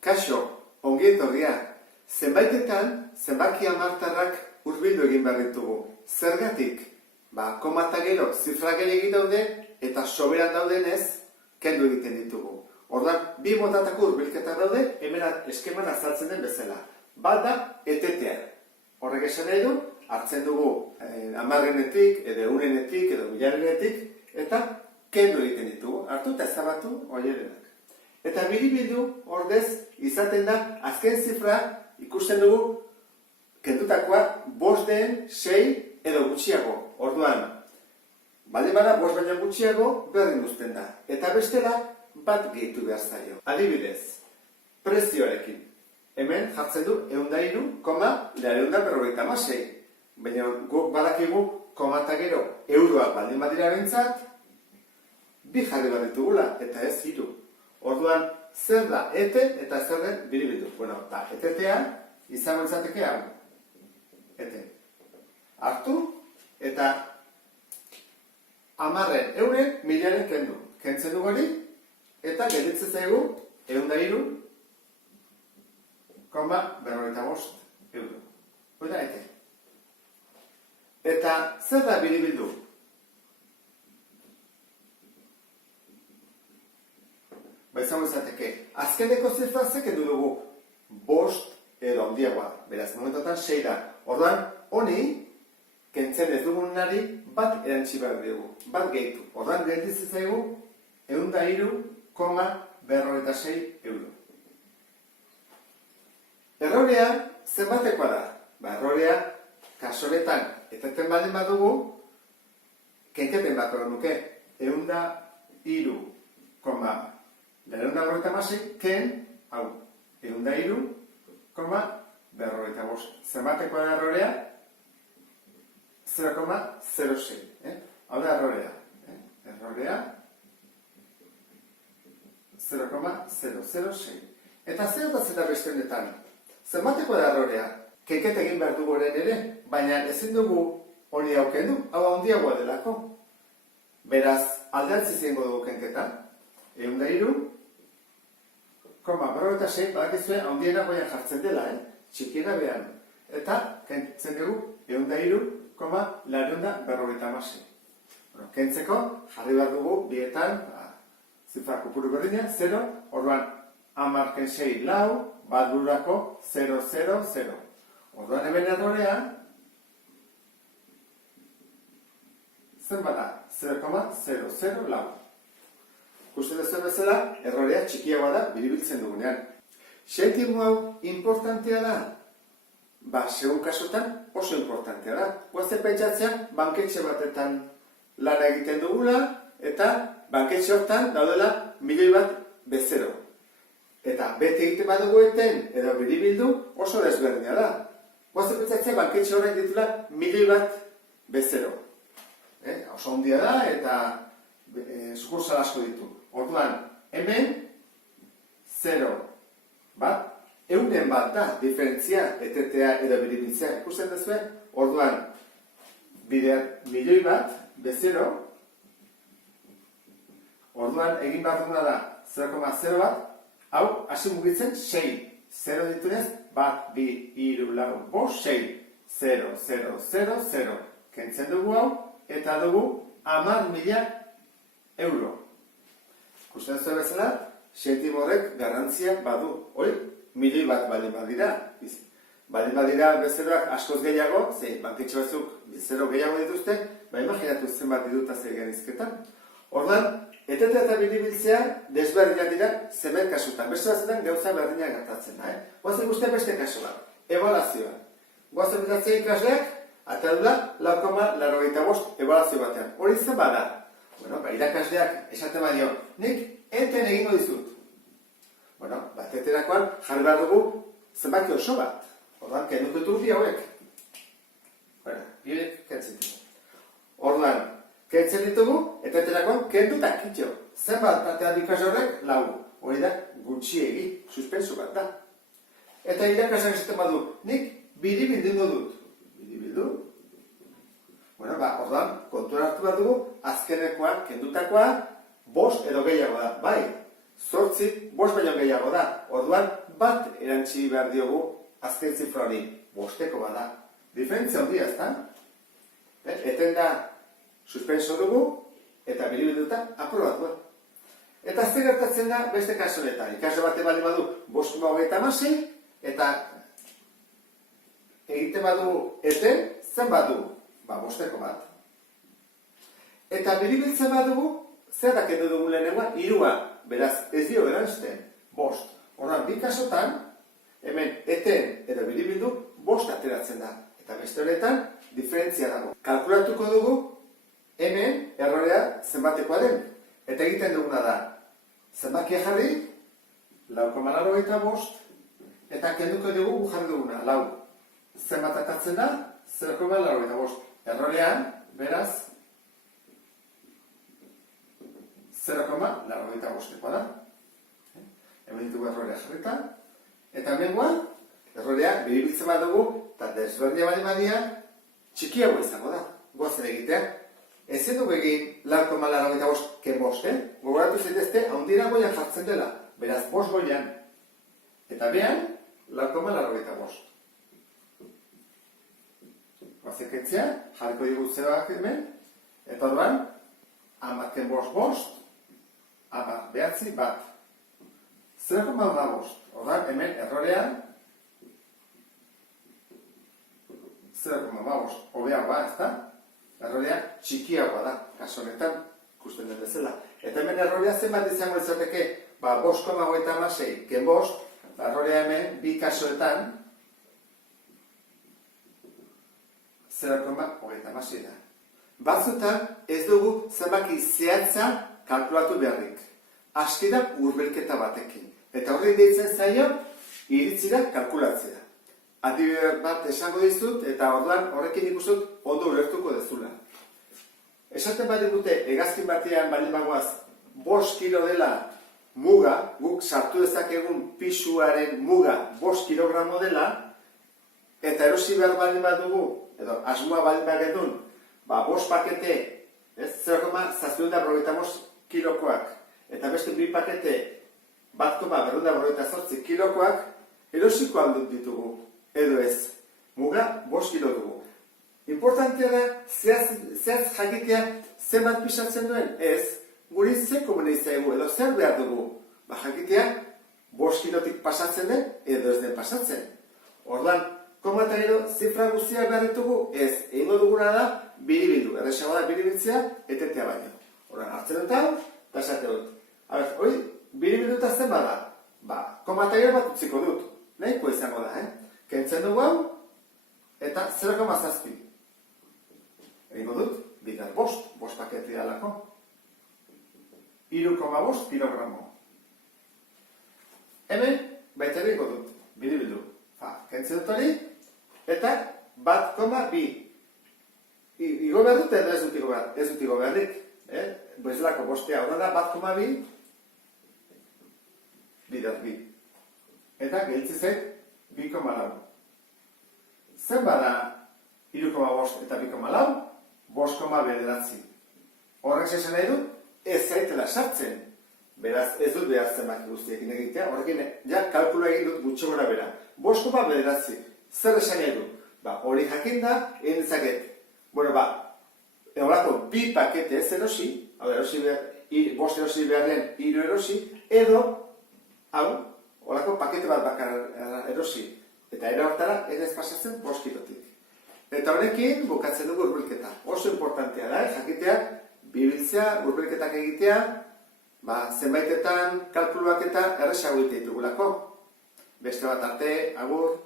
Kaixo, ongi etorria. Zenbaitetan, zenbaki hamartarrak hurbildu egin behar ditugu. Zergatik? Koma eta gero zifra gehiegi daude eta soberan daudenez kendu egiten ditugu. Orduan, bi motatako hurbilketa daude, hemen eskeman azaltzen den bezala. Bat da, etetea. Horrek esan nahi du, hartzen dugu hamarrenetik, edo eurenetik, edo milarenetik, eta kendu egiten ditugu. Hartu eta ezabatu horierenak. Eta biribildu ordez izaten da azken zifra ikusten dugu kendutakoa 5 den 6 edo gutxiago. Orduan, baldin bada 5 baino gutxiago berdin uzten da. Eta bestela bat gehitu behar zaio. Adibidez, prezioarekin. Hemen jartzen du 103,956. Baina guk badakigu koma eta gero euroak baldin badira bentzat, bi jarri bat ditugula eta ez 3. Orduan, zer da ete eta zer den biribildu. Eta etetea izango izateke hau. Ete. Hartu eta hamarren, euren, milaren kendu. Kentzen du hori eta gelditzen zaigu 103,55 euro. Hori da ete. Eta zer da biribildu? Izango izateke, azkeneko zifra kendu dugu 5 edo handiagoa, beraz, momentotan 6 da. Orduan, honi, kentzen ez dugunari bat erantzi behar dugu, bat gehitu. Orduan, gelditzen zaigu 103,56 euro. Errorea zenbatekoa da? Errorea, kasoretan, eteten baldin badugu, kenketen bat hori nuke, 103,56 ken, hau, 103,55. Zenbatekoa da errorea? 0,06. Hau da errorea. Errorea 0,006. Eta zer da zeta beste honetan? Zenbatekoa da errorea? Kenket egin behar dugu ere, baina ezin dugu hori aukendu, hau handiagoa delako. Beraz, aldeantzi zengo dugu kenketan. 103,56, badakizue, handiena goian jartzen dela, txikiena behan. Eta, kentzen dugu, 103,56. Kentzeko, jarri behar dugu, bietan, zifra kopuru berdina, 0, orduan, 10 lau, bat bururako, 0, 0, 0. Orduan, hemen errorea, zenbat da, 0,00 lau. Ikusten duzuen bezala, errorea txikiagoa da, biribiltzen dugunean. Zentimo hau importantea da? Segun kasutan oso importantea da. Guazen pentsatzea, banketxe batetan lana egiten dugula, eta banketxe hortan daudela milioi bat bezero. Eta bete egiten badugu eten, edo biribildu, oso desberdina da. Guazen pentsatzea, banketxe horrek ditula milioi bat bezero. Oso handia da, eta sukursal asko ditu. Orduan, hemen 0 bat, euren bat da, diferentzia, etetea edo biribiltzea. Ikusten duzue, orduan, bider milioi bat, bezero, orduan, egin behar duguna da 0,0 bat, hau, hasi mugitzen, 6. 0 ditunez, bat, bi, hiru, lau, bost, 6. 0, 0, 0, 0. Kentzen dugu hau, eta dugu 10.000 euro. Ikusten zuen bezala, zentimo horrek garrantzia badu. Hori, milioi bat baldin badira. Baldin badira bezeroak askoz gehiago, banketxe batzuk bezero gehiago dituzte, imaginatu zenbat diduta zeigen izketan. Orduan, etetea eta biribiltzea desberdinak dira zenbait kasutan. Beste batzutan gauza berdinak gertatzen da. Guazen guztia beste kasu bat, ebaluazioa. Guazen bitatzen ikasleak, atadula 4,85 ebaluazio batean. Hori zenbat da? Irakasleak esaten badio, nik eten egingo dizut. Eteterakoan jarri behar dugu zenbaki oso bat. Orduan, kenduko ditugu bi hauek. Biorek kentzen ditugu. Orduan, kentzen ditugu, eteterakoan kenduta kitxo. Zenbat batean ikasle horrek, 4. Hori da, gutxiegi, suspensu bat da. Eta irakasleak esaten badu, nik biribildu dut. Biribildu? Orduan, kontuan hartu behar dugu, azkenekoa, kendutakoa, 5 edo gehiago da. 8, 5 baino gehiago da. Orduan, bat erantzi behar diogu azken zifra hori bosteko bada. Diferentzia handia, ezta? Eten da suspenso dugu eta biribilduta aprobatu. Eta azte gertatzen da beste kasu honetan. Ikasle bate bali badu 5,26 eta egiten badu eten zen badu? Ba, bosteko bat. Eta biribiltzen badugu, zer da kendu dugu lehenengoa? 3. Beraz, ez dio eranzten, 5. Horren, bi kasotan, hemen eten edo biribildu 5 ateratzen da. Eta beste honetan, diferentzia dago. Kalkulatuko dugu, hemen errorea zenbatekoa den. Eta egiten duguna da, zenbakia jarri, 4,95, eta kenduko dugu jarri duguna, 4. Zenbat atatzen da, 0,95. Errorean, beraz, 0,95 da. Hemen ditugu errorea jarrita. Eta hemengoan, errorea biribiltzen badugu, eta desberdina bali badia, txikiago izango da. Goazen egitea. Ezin dugu egin 4,95 ken 5, gogoratu zaitezte, handira goian jartzen dela. Beraz, 5 goian. Eta behan, 4,95. Goazen kentzea, jarriko digu zeroak hemen, eta orduan, 10,5, 9, bat. 0,5. Orduan, hemen errorean 0,5. Hobeagoa, ez da? Errorea txikiagoa da, kaso honetan, ikusten den bezala. Eta hemen errorea zenbat izango izateke, 5,56 ken 5, errorea hemen bi kasoetan 0,56 da. Batzutan ez dugu zenbaki zehatza kalkulatu beharrik. Aski da hurbilketa batekin. Eta horri deitzen zaio, iritzira kalkulatzea. Adibide bat esango dizut, eta orduan horrekin ikustut ondo ulertuko dezula. Esaten badigute, hegazkin batean baldin bagoaz, 5 kilo dela muga, guk sartu dezakegun pisuaren muga 5 kilogramo dela, eta erosi behar baldin badugu, edo asmoa baldin bagedun, 5 pakete, 0,795 kilokoak, eta beste 2 pakete, 1,248 kilokoak, erosiko aldut ditugu, edo ez. Muga 5 kilo dugu. Importantea da, zehaz jakitea zenbat pisatzen duen, ez, guri ze komunizaigu, edo zer behar dugu. Jakitea 5 kilotik pasatzen den, edo ez den pasatzen. Orduan, koma eta gero, zifra guztiak behar ditugu, ez, egingo duguna da, biribildu. Erresago da biribiltzea, etetea baino. Orduan, hartzen dut hau, eta esate dut. Hori, biribilduta zen bada? Koma eta gero bat utziko dut. Nahiko izango da, Kentzen dugu hau, eta 0,7. Egingo dut, bigar 5 paketi dalako. 3,5 kilogramo. Hemen, baita egingo dut, biribildu. Kentzen dut hori, eta 1,2. Igo behar dut, edo ez dut igo behar? Ez dut igo beharrik. Bezalako 5 hau da, 1,2. Bigar 2. Eta gehitzi zait, 2,4. Zen bada 3,5 eta 2,4, 5,9. Horrek esan nahi dut, ez zaitela sartzen. Beraz, ez dut behar zenbaki guztiekin egitea, horrekin ja kalkula egin dut gutxo gora bera. 5,9. Zer esan nahi dut? Hori jakinda, egin dezaket. Horako 2 pakete ez erosi, hau da, 5 erosi beharren 3 erosi, edo, hau, horako pakete bat bakar erosi. Eta era hortara, ez pasatzen 5 kilotik. Eta honekin, bukatzen dugu hurbilketa. Oso importantea da, jakitea, bibiltzea, hurbilketak egitea, zenbaitetan kalkuluak eta erresago egite ditugulako. Beste bat arte, agur.